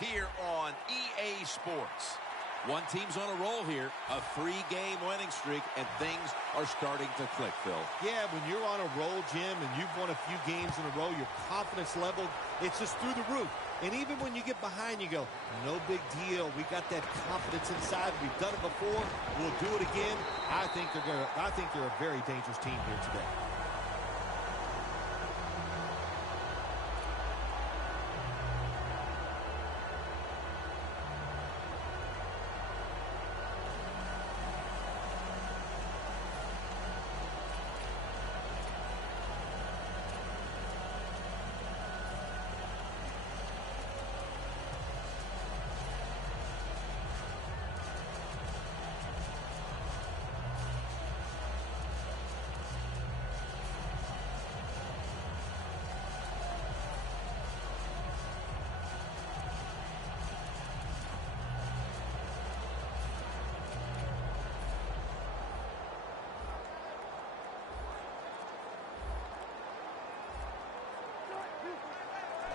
here on EA Sports. One team's on a roll here, a 3-game winning streak, and things are starting to click, Phil. Yeah, when you're on a roll, Jim, and you've won a few games in a row, your confidence level, it's just through the roof. And even when you get behind, you go, no big deal. We got that confidence inside. We've done it before. We'll do it again. I think they're a very dangerous team here today.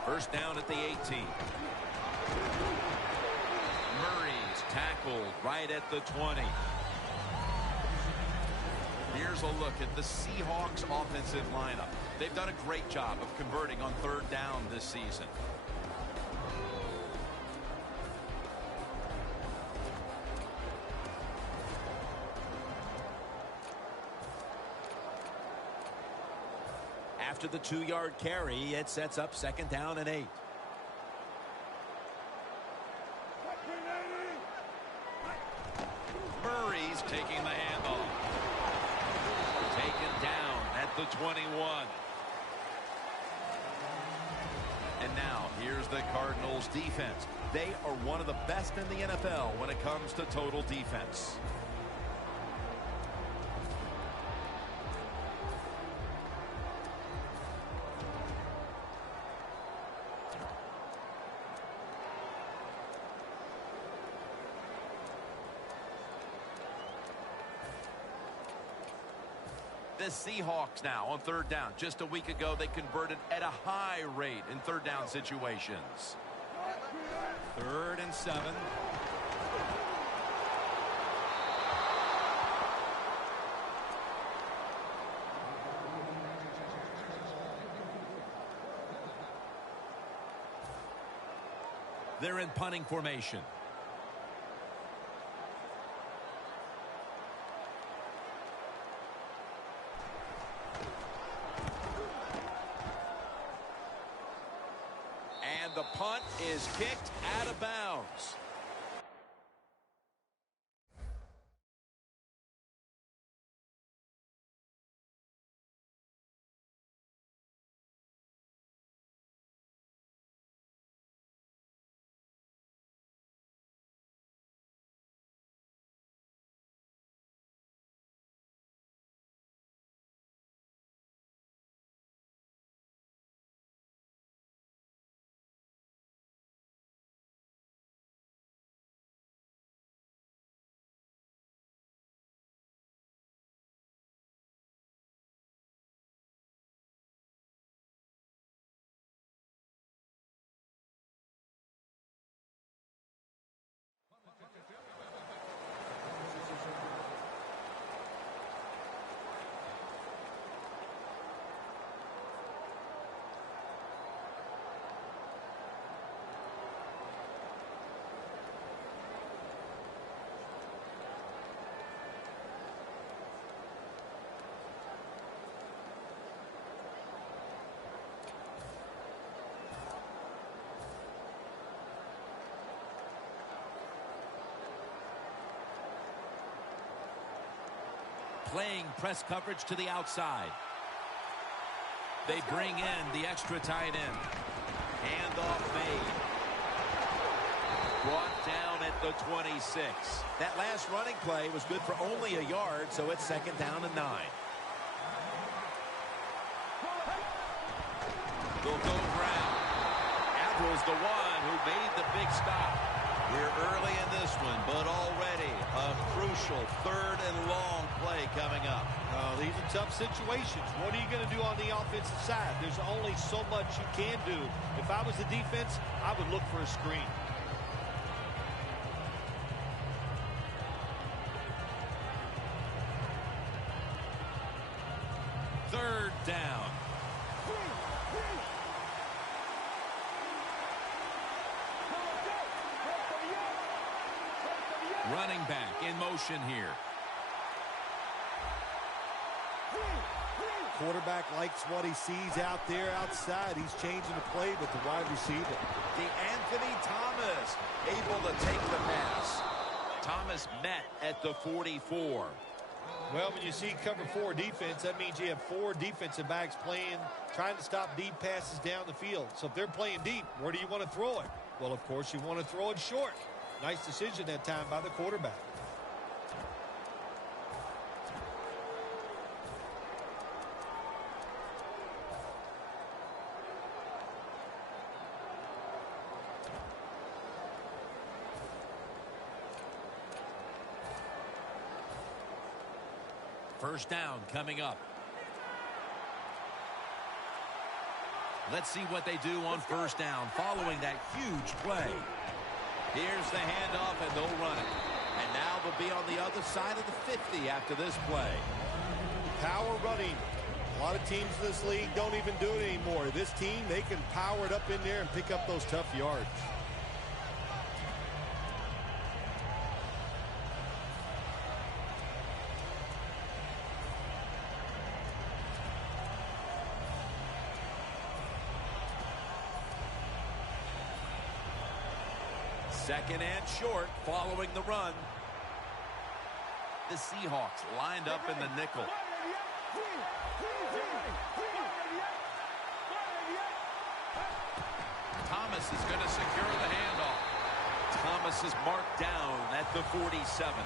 First down at the 18. Murray's tackled right at the 20. Here's a look at the Seahawks offensive lineup. They've done a great job of converting on third down this season. After the 2-yard carry, it sets up 2nd down and 8. Murray's taking the handoff. Taken down at the 21. And now, here's the Cardinals' defense. They are one of the best in the NFL when it comes to total defense. The Seahawks now on third down. Just a week ago, they converted at a high rate in third down situations. 3rd and 7. They're in punting formation. And the punt is kicked out of bounds. Playing press coverage to the outside. They bring in the extra tight end. Handoff made. Brought down at the 26. That last running play was good for only a yard, so it's 2nd down and 9. They'll go ground. Avril's the one who made the big stop. We're early in this one, but already A crucial third and long play coming up. These are tough situations. What are you going to do on the offensive side? There's only so much you can do. If I was the defense, I would look for a screen. Third down. Running back in motion here. Quarterback likes what he sees out there outside. He's changing the play with the wide receiver. Anthony Thomas able to take the pass. Thomas met at the 44. Well, when you see cover 4 defense, that means you have 4 defensive backs trying to stop deep passes down the field. So if they're playing deep, where do you want to throw it? Well, of course, you want to throw it short. Nice decision that time by the quarterback. First down coming up. Let's see what they do on first down following that huge play. Here's the handoff, and they'll run it. And now they'll be on the other side of the 50 after this play. Power running. A lot of teams in this league don't even do it anymore. This team, they can power it up in there and pick up those tough yards. Second and short following the run. The Seahawks lined up in the nickel. Thomas is going to secure the handoff. Thomas is marked down at the 47.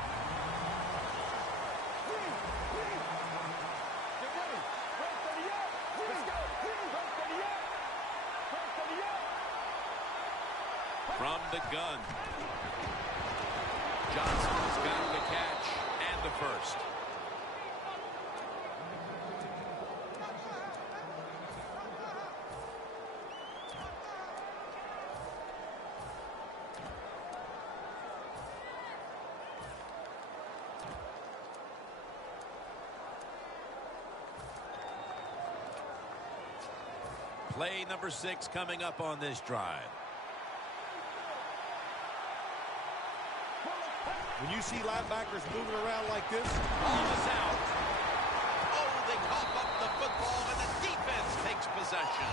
From the gun. Johnson's got the catch and the first. Play number 6 coming up on this drive. When you see linebackers moving around like this, Ball is out. Oh, they cough up the football, and the defense takes possession.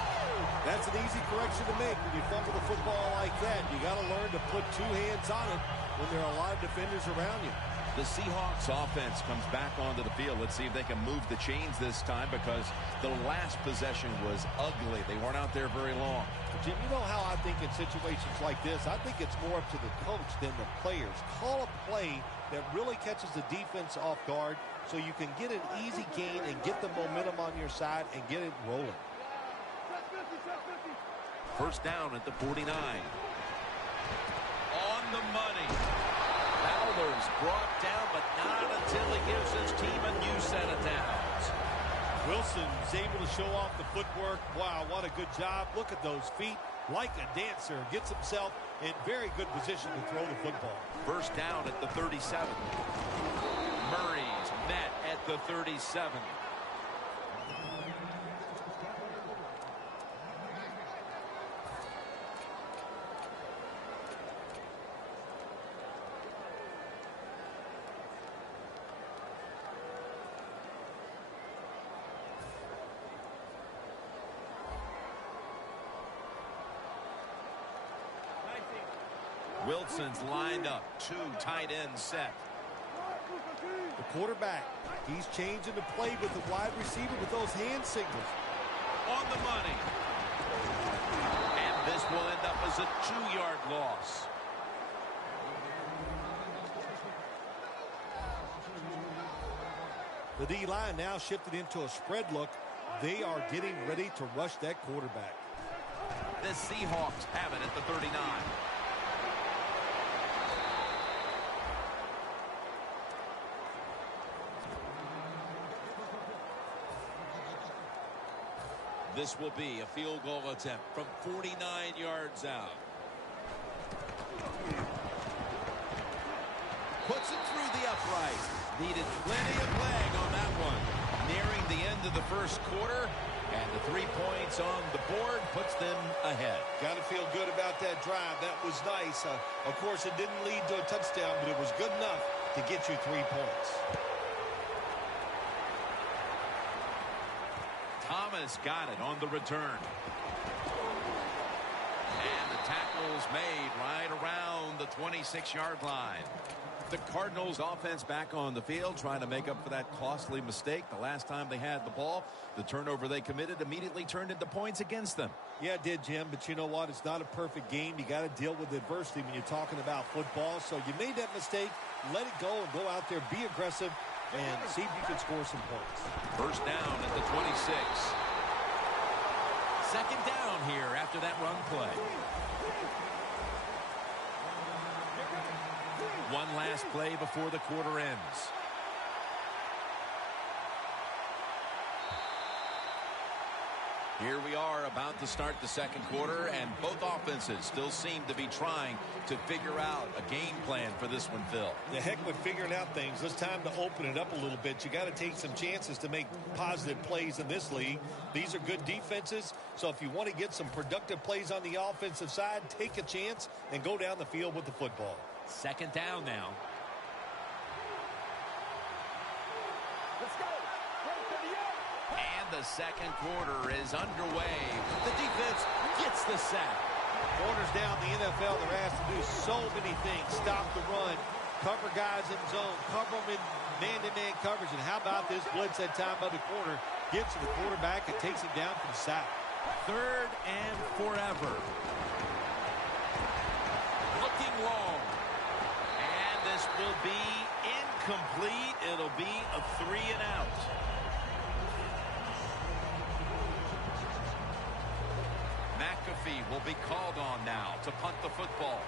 that's an easy correction to make when you fumble the football like that. You got to learn to put 2 hands on it when there are a lot of defenders around you. The Seahawks offense comes back onto the field. Let's see if they can move the chains this time, because the last possession was ugly. They weren't out there very long. Jim, you know how I think in situations like this, I think it's more up to the coach than the players. Call a play that really catches the defense off guard so you can get an easy gain and get the momentum on your side and get it rolling. First down at the 49. On the money. Fowler's brought down, but not until he gives his team a new set of downs. Wilson's able to show off the footwork. Wow, what a good job. Look at those feet. Like a dancer. Gets himself in very good position to throw the football. First down at the 37. Murray's met at the 37. Wilson's lined up. 2 tight ends set. The quarterback, he's changing the play with the wide receiver with those hand signals. On the money. And this will end up as a 2-yard loss. The D-line now shifted into a spread look. They are getting ready to rush that quarterback. The Seahawks have it at the 39. This will be a field goal attempt from 49 yards out. Puts it through the upright. Needed plenty of leg on that one. Nearing the end of the first quarter, and the 3 points on the board puts them ahead. Got to feel good about that drive. That was nice. Of course, it didn't lead to a touchdown, but it was good enough to get you 3 points. Thomas got it on the return. And the tackle's made right around the 26-yard line. The Cardinals offense back on the field trying to make up for that costly mistake the last time they had the ball. The turnover they committed immediately turned into points against them. Yeah, it did, Jim, but you know what? It's not a perfect game. You got to deal with adversity when you're talking about football. So you made that mistake, let it go, and go out there, be aggressive, and see if you can score some points. First down at the 26. Second down here after that run play. One last play before the quarter ends. Here we are about to start the second quarter, and both offenses still seem to be trying to figure out a game plan for this one, Phil. The heck with figuring out things. It's time to open it up a little bit. You got to take some chances to make positive plays in this league. These are good defenses, so if you want to get some productive plays on the offensive side, take a chance and go down the field with the football. Second down now. Let's go. And the second quarter is underway. The defense gets the sack. Corners down the NFL, they're asked to do so many things. Stop the run, cover guys in zone, cover them in man-to-man coverage. And how about this blitz that time by the corner? Gets to the quarterback and takes him down for the sack. Third and forever. Looking long. And this will be incomplete. It'll be a 3 and out. McAfee will be called on now to punt the football.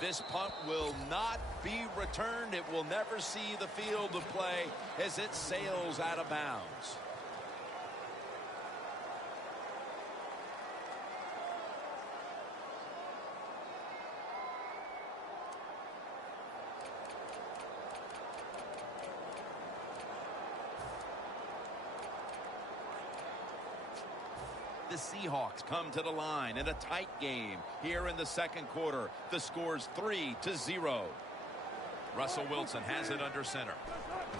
This punt will not be returned. It will never see the field of play as it sails out of bounds. The Seahawks come to the line in a tight game here in the second quarter. The score's 3-0. Russell Wilson has it under center.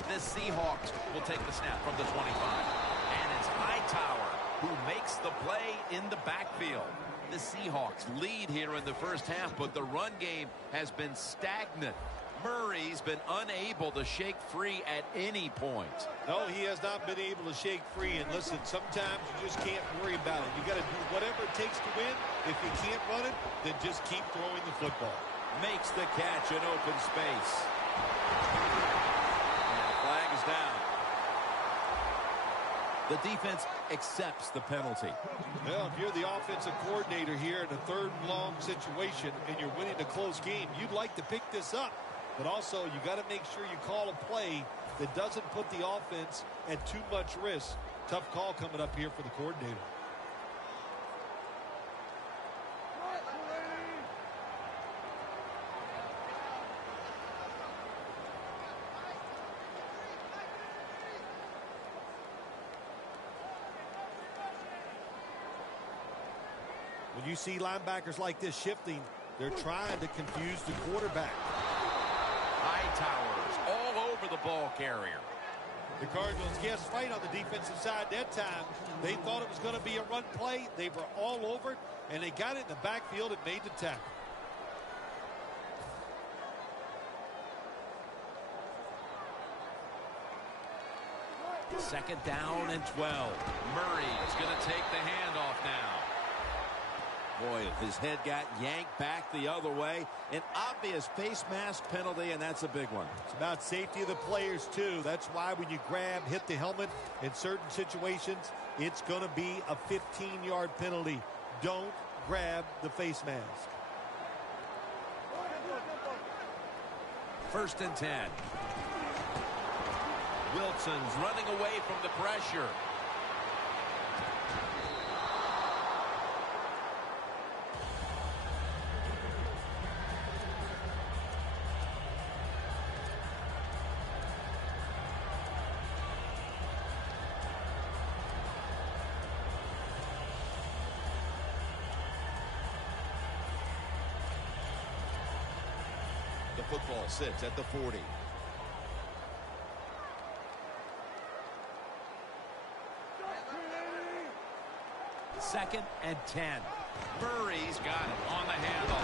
The Seahawks will take the snap from the 25. And it's Hightower who makes the play in the backfield. The Seahawks lead here in the first half, but the run game has been stagnant. Murray's been unable to shake free at any point. No, he has not been able to shake free. And listen, sometimes you just can't worry about it. You got to do whatever it takes to win. If you can't run it, then just keep throwing the football. Makes the catch in open space. And the flag is down. The defense accepts the penalty. Well, if you're the offensive coordinator here in a third and long situation and you're winning a close game, you'd like to pick this up. But also, you got to make sure you call a play that doesn't put the offense at too much risk. Tough call coming up here for the coordinator. When you see linebackers like this shifting, they're trying to confuse the quarterback. Hightowers all over the ball carrier. The Cardinals guessed right on the defensive side that time. They thought it was going to be a run play. They were all over it, and they got it in the backfield and made the tackle. Second down and 12. Murray's going to take the handoff now. Boy, his head got yanked back the other way. An obvious face mask penalty, and that's a big one. It's about safety of the players, too. That's why when you grab, hit the helmet in certain situations, it's going to be a 15-yard penalty. Don't grab the face mask. 1st and 10. Wilson's running away from the pressure. The football sits at the 40. 2nd and 10. Murray's got it on the handle.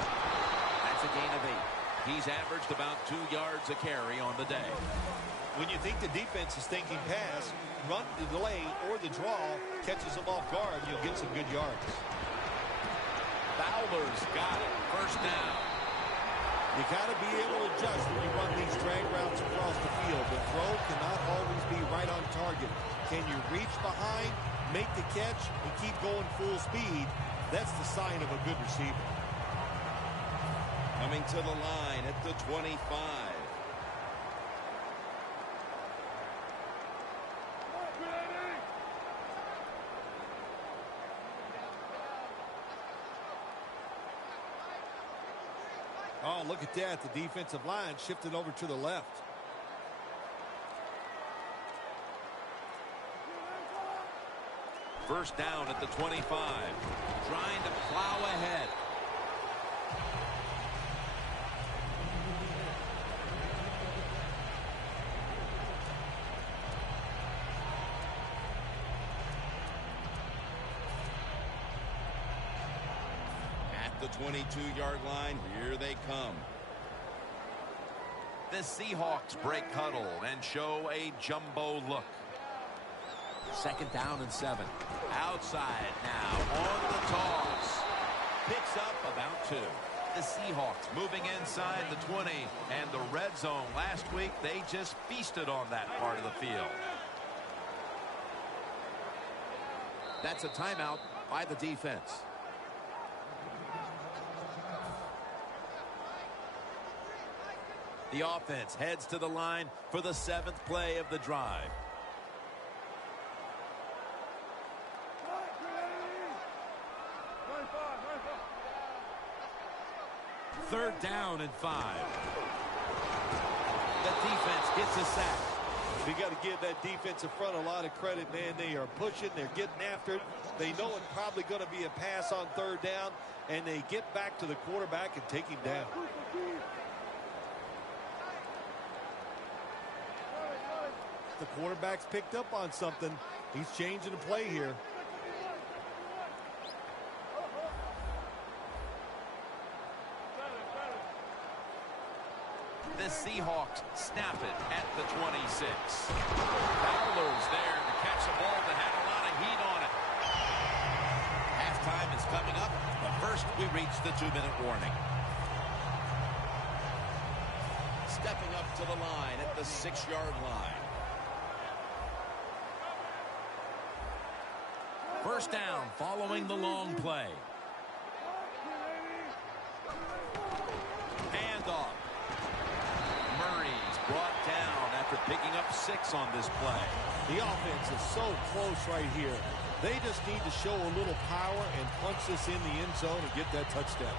That's a gain of 8. He's averaged about 2 yards a carry on the day. When you think the defense is thinking pass, run the delay or the draw catches them off guard, you'll get some good yards. Fowler's got it. 1st down. You got to be able to adjust when you run these drag routes across the field. The throw cannot always be right on target. Can you reach behind, make the catch, and keep going full speed? That's the sign of a good receiver. Coming to the line at the 25. Oh, look at that. The defensive line shifted over to the left. First down at the 25. Trying to plow ahead. The 22-yard line, here they come. The Seahawks break huddle and show a jumbo look. 2nd down and 7. Outside now on the toss. Picks up about 2. The Seahawks moving inside the 20 and the red zone. Last week they just feasted on that part of the field. That's a timeout by the defense. The offense heads to the line for the 7th play of the drive. Third down and 5. The defense gets a sack. We got to give that defensive front a lot of credit, man. They are pushing. They're getting after it. They know it's probably going to be a pass on 3rd down, and they get back to the quarterback and take him down. The quarterback's picked up on something. He's changing the play here. The Seahawks snap it at the 26. Fowler's there to catch a ball that had a lot of heat on it. Halftime is coming up, but first we reach the 2-minute warning. Stepping up to the line at the 6-yard line. First down following the long play. Handoff. Murray's brought down after picking up 6 on this play. The offense is so close right here. They just need to show a little power and punch this in the end zone and get that touchdown.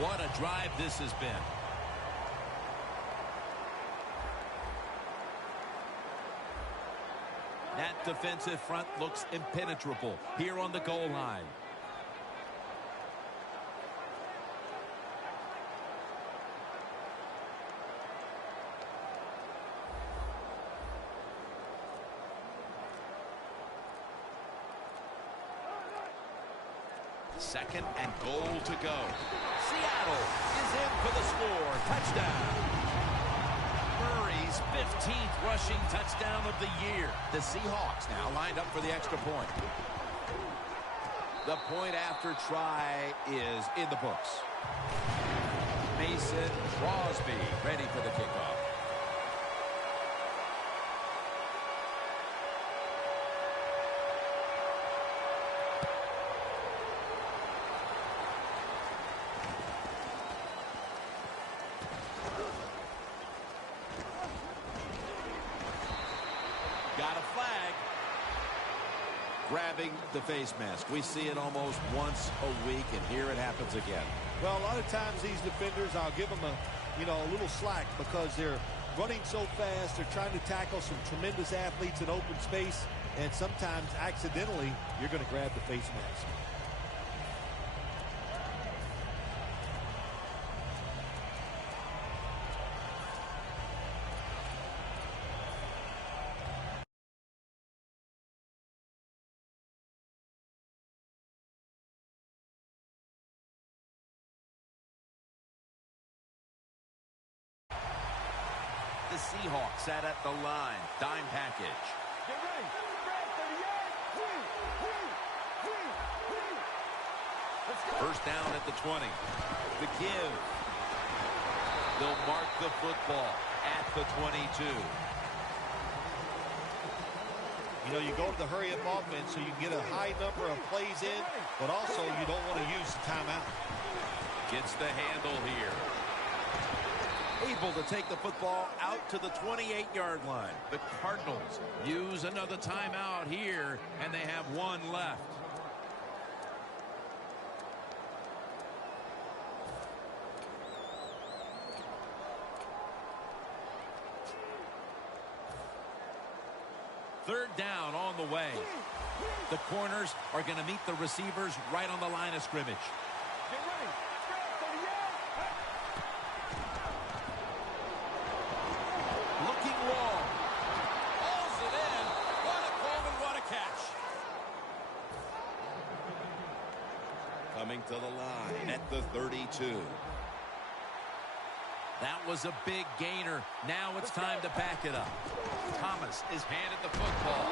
What a drive this has been. That defensive front looks impenetrable here on the goal line. Second and goal to go. Seattle is in for the score. Touchdown. Murray's 15th rushing touchdown of the year. The Seahawks now lined up for the extra point. The point after try is in the books. Mason Crosby ready for the kickoff. got a flag. Grabbing the face mask. We see it almost once a week, and here it happens again. Well, a lot of times these defenders, I'll give them a little slack because they're running so fast. They're trying to tackle some tremendous athletes in open space, and sometimes accidentally you're going to grab the face mask. The Seahawks sat at the line. Dime package. Get ready. Spread 38. Let's go. First down at the 20. The give. They'll mark the football at the 22. You know, you go to the hurry-up offense so you can get a high number of plays in, but also you don't want to use the timeout. Gets the handle here. Able to take the football out to the 28-yard line. The Cardinals use another timeout here, and they have one left. Third down on the way. The corners are going to meet the receivers right on the line of scrimmage. Get ready. Spread 38. Looking long. Hauls it in. What a call and what a catch. Coming to the line at the 32. That was a big gainer. Now it's time to back it up. Thomas is handed the football,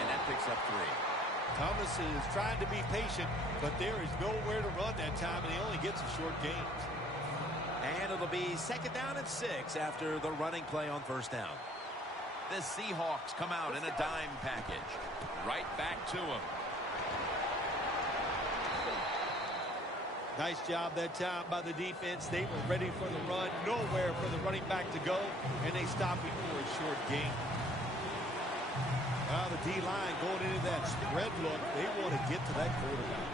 and that picks up 3. Thomas is trying to be patient, but there is nowhere to run that time, and he only gets a short gain. And it'll be second down and 6 after the running play on first down. The Seahawks come out in a dime package. Right back to him. Nice job that time by the defense. They were ready for the run. Nowhere for the running back to go, and they stopped him for a short gain. Now the D-line going into that spread look. They want to get to that quarterback.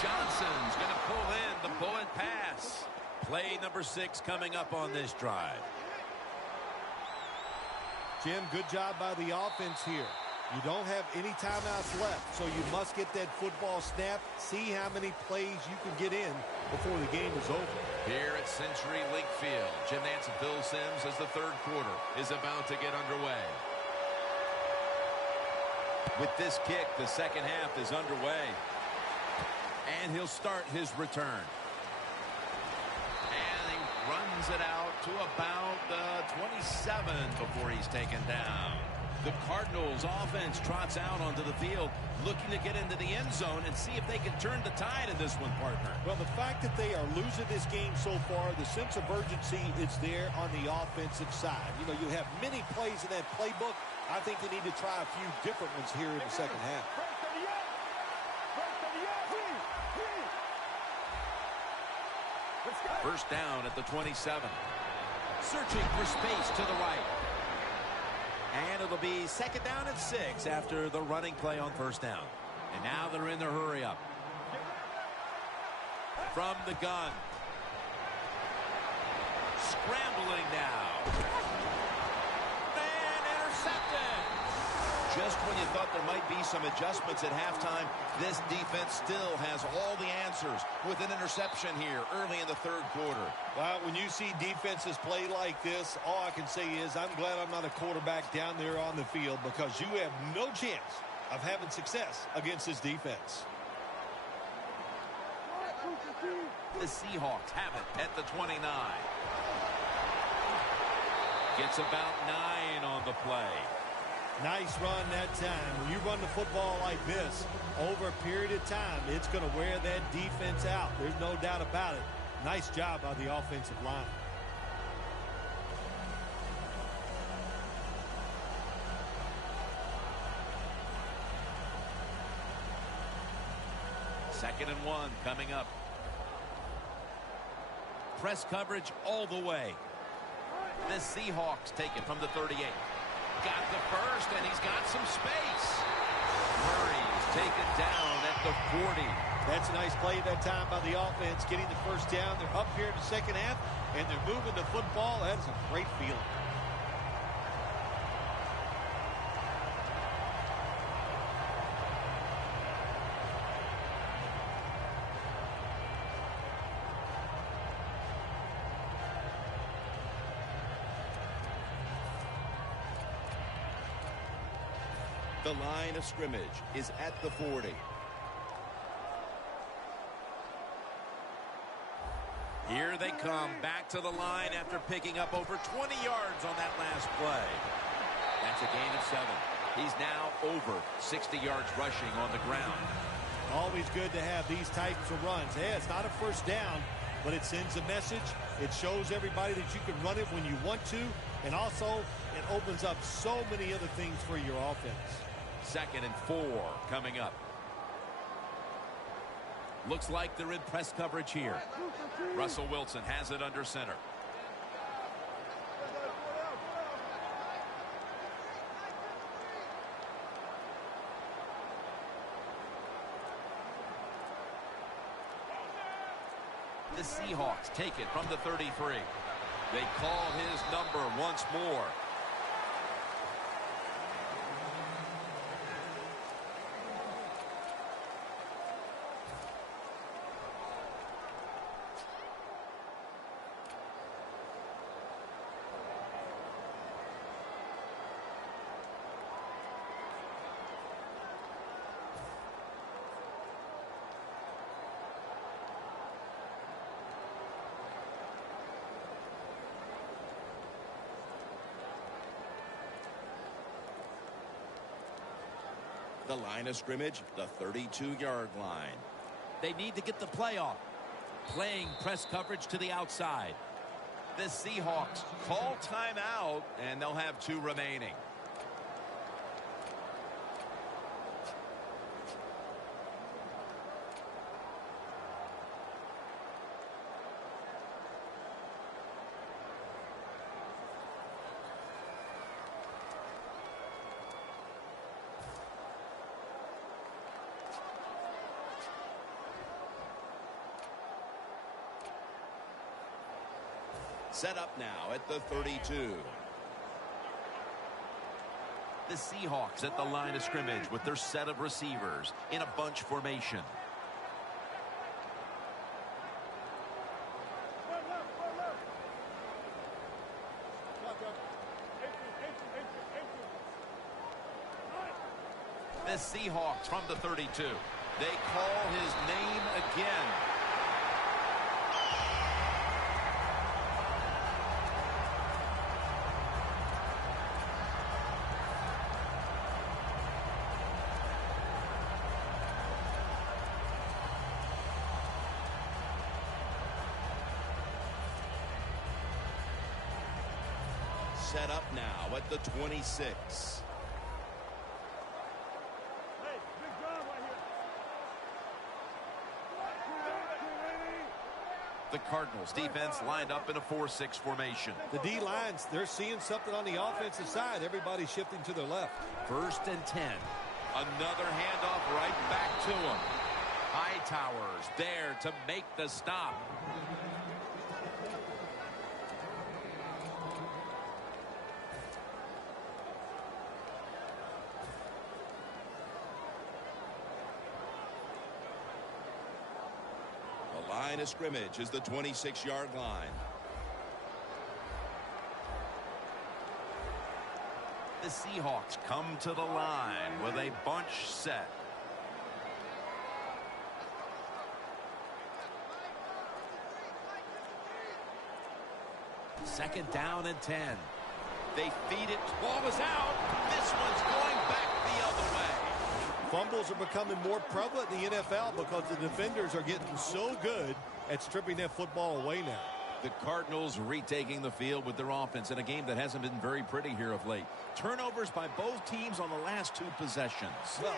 Johnson's going to pull in the bullet pass. Play number 6 coming up on this drive. Jim, good job by the offense here. You don't have any timeouts left, so you must get that football snap, see how many plays you can get in before the game is over. Here at Century Link Field, Jim Nantz and Bill Sims as the third quarter is about to get underway. With this kick, the second half is underway. And he'll start his return. And he runs it out to about 27 before he's taken down. The Cardinals offense trots out onto the field, looking to get into the end zone and see if they can turn the tide in this one, partner. Well, the fact that they are losing this game so far, the sense of urgency is there on the offensive side. You know, you have many plays in that playbook. I think they need to try a few different ones here in the second half. First down at the 27. Searching for space to the right. And it'll be second down and 6 after the running play on first down. And now they're in the hurry-up. From the gun. Scrambling now. And intercepted. Just when you thought there might be some adjustments at halftime, this defense still has all the answers with an interception here early in the third quarter. Well, when you see defenses play like this, all I can say is I'm glad I'm not a quarterback down there on the field because you have no chance of having success against this defense. The Seahawks have it at the 29. Gets about 9 on the play. Nice run that time. When you run the football like this, over a period of time, it's going to wear that defense out. There's no doubt about it. Nice job by the offensive line. Second and 1 coming up. Press coverage all the way. The Seahawks take it from the 38. Got the first, and he's got some space. Murray's taken down at the 40. That's a nice play at that time by the offense, getting the first down. They're up here in the second half, and they're moving the football. That is a great feeling. The line of scrimmage is at the 40. Here they come back to the line after picking up over 20 yards on that last play. That's a gain of 7. He's now over 60 yards rushing on the ground. Always good to have these types of runs. Yeah, it's not a first down, but it sends a message. It shows everybody that you can run it when you want to, and also it opens up so many other things for your offense. 2nd and 4 coming up. Looks like they're in press coverage here. Russell Wilson has it under center. The Seahawks take it from the 33. They call his number once more. The line of scrimmage, the 32-yard line. They need to get the play off. Playing press coverage to the outside. The Seahawks call timeout, and they'll have 2 remaining. Set up now at the 32. The Seahawks at the line of scrimmage with their set of receivers in a bunch formation. The Seahawks from the 32. They call his name again. Set up now at the 26. Hey, big job right here. The Cardinals defense lined up in a 4-6 formation. The D-lines, they're seeing something on the offensive side. Everybody's shifting to their left. 1st and 10. Another handoff right back to him. Hightower's there to make the stop. The line of scrimmage is the 26-yard line. The Seahawks come to the line with a bunch set. Second down and 10. They feed it. Ball is out. This one's going back the other way. Fumbles are becoming more prevalent in the NFL because the defenders are getting so good at stripping that football away now. The Cardinals retaking the field with their offense in a game that hasn't been very pretty here of late. Turnovers by both teams on the last 2 possessions. Well,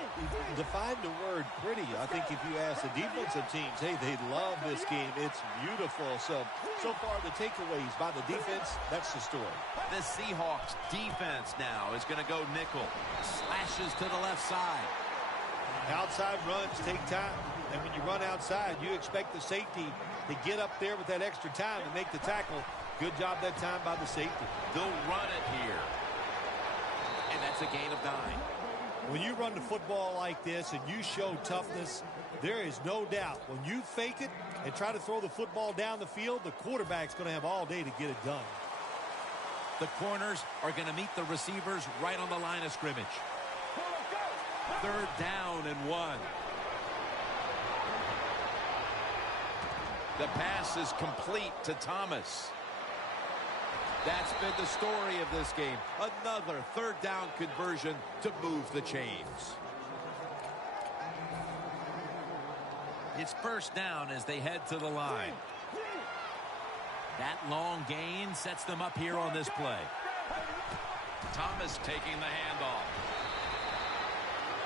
define the word pretty. I think if you ask the defensive teams, hey, they love this game. It's beautiful. So far the takeaways by the defense, that's the story. The Seahawks defense now is going to go nickel. Slashes to the left side. Outside runs take time. And when you run outside, you expect the safety to get up there with that extra time and make the tackle. Good job that time by the safety. They'll run it here. And that's a gain of 9. When you run the football like this and you show toughness, there is no doubt when you fake it and try to throw the football down the field, the quarterback's going to have all day to get it done. The corners are going to meet the receivers right on the line of scrimmage. 3rd down and 1. The pass is complete to Thomas. That's been the story of this game. Another 3rd down conversion to move the chains. It's 1st down as they head to the line. That long gain sets them up here on this play. Thomas taking the handoff.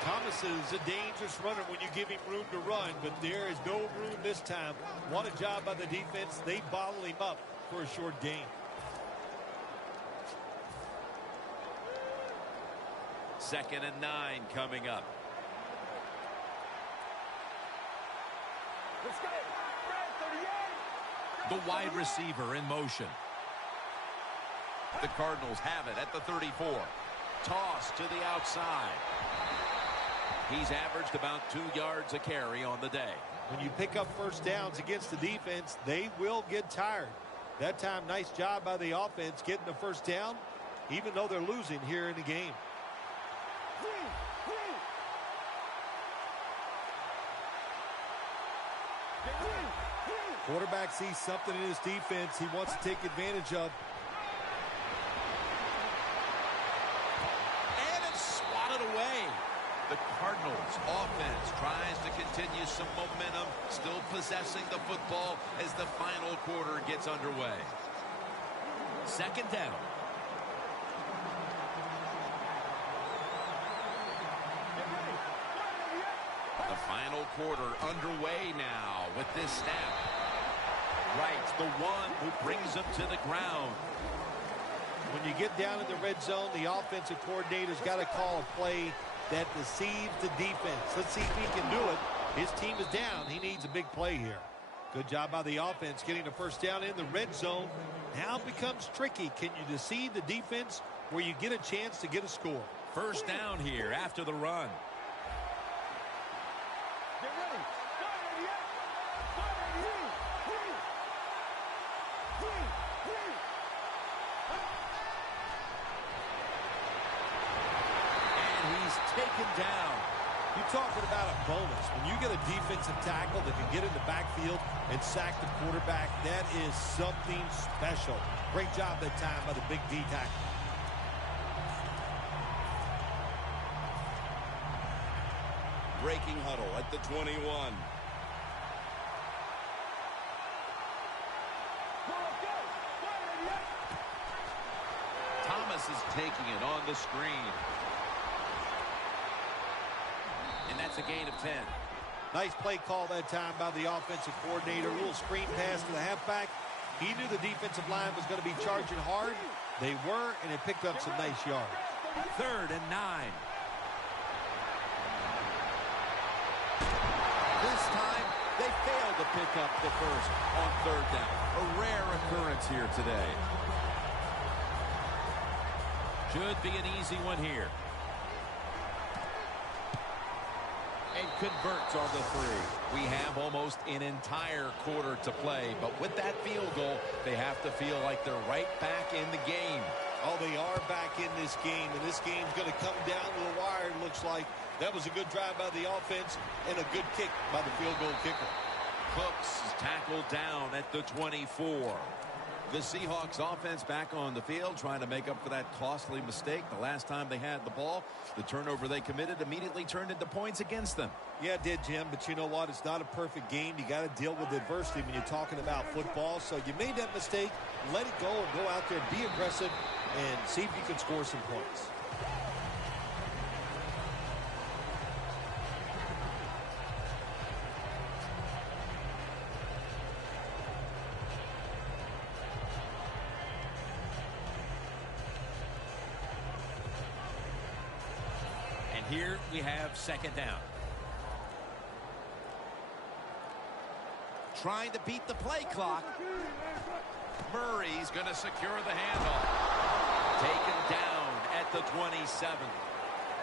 Thomas is a dangerous runner when you give him room to run, but there is no room this time. What a job by the defense. They bottle him up for a short gain. 2nd and 9 coming up. The wide receiver in motion. The Cardinals have it at the 34. Toss to the outside. He's averaged about 2 yards a carry on the day. When you pick up 1st downs against the defense, they will get tired. That time, nice job by the offense getting the 1st down, even though they're losing here in the game. Quarterback sees something in his defense he wants to take advantage of. And it's swatted away. The Cardinals offense tries to continue some momentum, still possessing the football as the final quarter gets underway. 2nd down. The final quarter underway now with this snap. Wright's the one who brings them to the ground. When you get down in the red zone, the offensive coordinator's got to call a play that deceives the defense. Let's see if he can do it. His team is down. He needs a big play here. Good job by the offense getting the 1st down in the red zone. Now it becomes tricky. Can you deceive the defense where you get a chance to get a score? 1st down here after the run. Get ready. Taken down. You're talking about a bonus. When you get a defensive tackle that can get in the backfield and sack the quarterback, that is something special. Great job that time by the big D tackle. Breaking huddle at the 21. Thomas is taking it on the screen. And that's a gain of 10. Nice play call that time by the offensive coordinator. A little screen pass to the halfback. He knew the defensive line was going to be charging hard. They were, and it picked up some nice yards. 3rd and 9. This time, they failed to pick up the 1st on 3rd down. A rare occurrence here today. Should be an easy one here. And converts on the 3. We have almost an entire quarter to play, but with that field goal, they have to feel like they're right back in the game. Oh, they are back in this game, and this game's going to come down to the wire, it looks like. That was a good drive by the offense and a good kick by the field goal kicker. Cooks is tackled down at the 24. The Seahawks offense back on the field trying to make up for that costly mistake. The last time they had the ball, the turnover they committed immediately turned into points against them. Yeah, it did, Jim, but you know what? It's not a perfect game. You got to deal with adversity when you're talking about football. So you made that mistake, let it go, and go out there and be aggressive and see if you can score some points. Here we have second down. Trying to beat the play clock. Murray's going to secure the handoff. Taken down at the 27.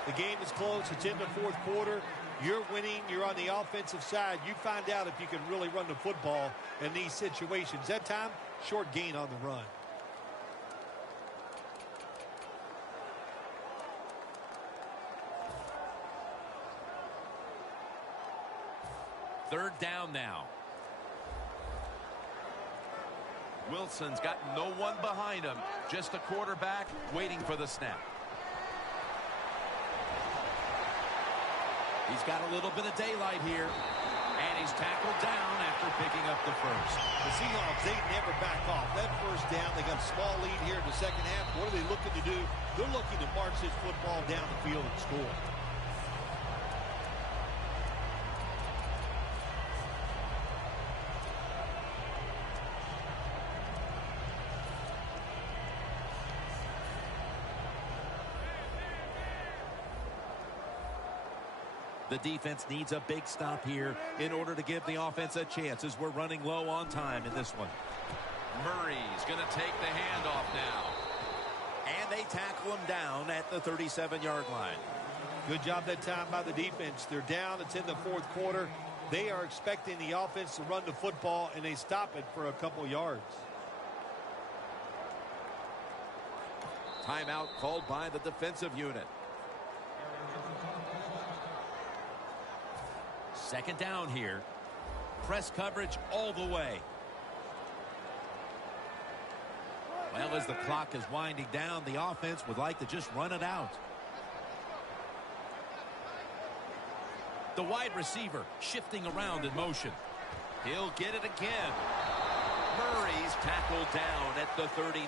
The game is close. It's in the fourth quarter. You're winning. You're on the offensive side. You find out if you can really run the football in these situations. That time, short gain on the run. Third down now. Wilson's got no one behind him. Just a quarterback waiting for the snap. He's got a little bit of daylight here. And he's tackled down after picking up the first. The Seahawks, they never back off. That first down, they got a small lead here in the second half. What are they looking to do? They're looking to march this football down the field and score. The defense needs a big stop here in order to give the offense a chance as we're running low on time in this one. Murray's going to take the handoff now. And they tackle him down at the 37-yard line. Good job that time by the defense. They're down. It's in the fourth quarter. They are expecting the offense to run the football, and they stop it for a couple yards. Timeout called by the defensive unit. Second down here. Press coverage all the way. Well, as the clock is winding down, the offense would like to just run it out. The wide receiver shifting around in motion. He'll get it again. Murray's tackled down at the 39.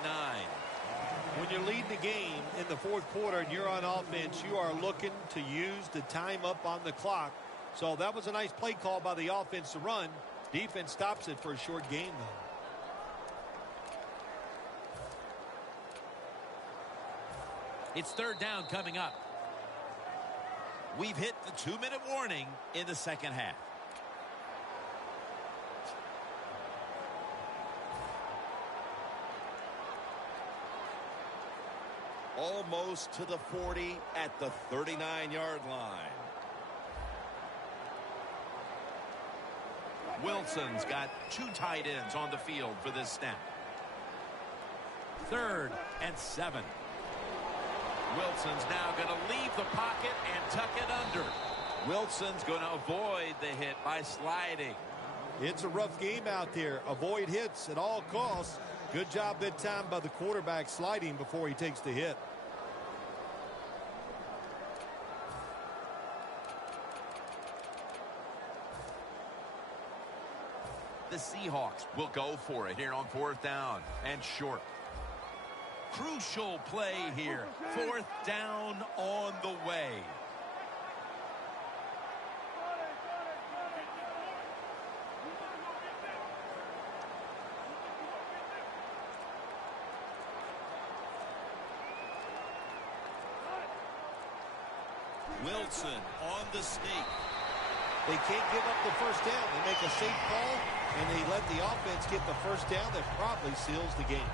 When you're leading the game in the fourth quarter and you're on offense, you are looking to use the time up on the clock. So that was a nice play call by the offense to run. Defense stops it for a short gain, though. It's third down coming up. We've hit the 2-minute warning in the second half. Almost to the 40 at the 39-yard line. Wilson's got two tight ends on the field for this snap. 3rd and 7. Wilson's now going to leave the pocket and tuck it under. Wilson's going to avoid the hit by sliding. It's a rough game out there. Avoid hits at all costs. Good job that time by the quarterback sliding before he takes the hit. The Seahawks will go for it here on 4th down and short. Crucial play here. 4th down on the way. Wilson on the sneak. They can't give up the first down. They make a safe call, and they let the offense get the first down. That probably seals the game.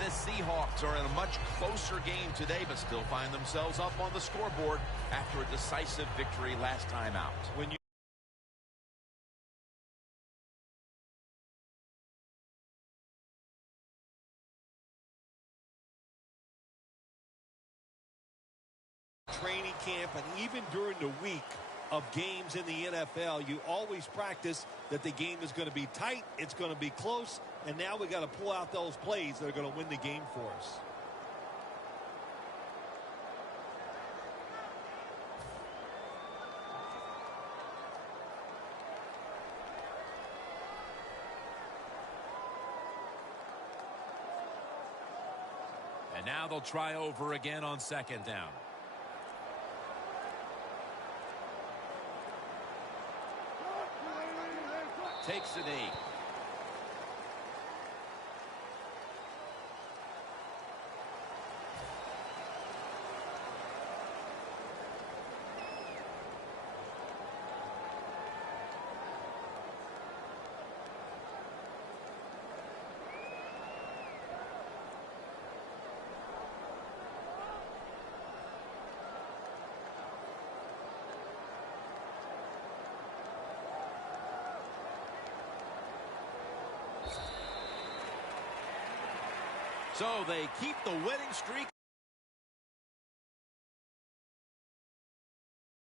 The Seahawks are in a much closer game today, but still find themselves up on the scoreboard after a decisive victory last time out. When you training camp and even during the week of games in the NFL, you always practice that the game is going to be tight, it's going to be close, And now we got to pull out those plays that are going to win the game for us. And now they'll try over again on second down. Takes a knee. So they keep the winning streak